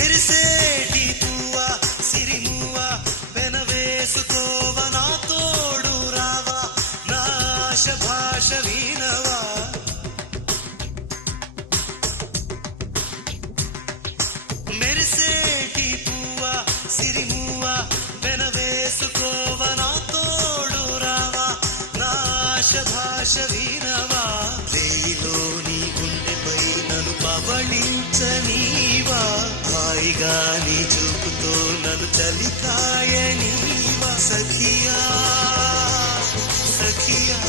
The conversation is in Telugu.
మెరిసేటి పువ్వా సిరిమువ్వా వెనవేసుకోవ నా తోడు రావా నా ఆశ భాష వినవా మెరిసేటి పువ్వా సిరిమువ్వా వెనవేసుకోవ నా తోడు రావా నా ఆశ భాష వినవా రేయిలోని గుండెపై నన్ను పవళించనీవా హాయిగా నీ చూపుతో నన్ను చలికాయనీవా సఖియా సఖియా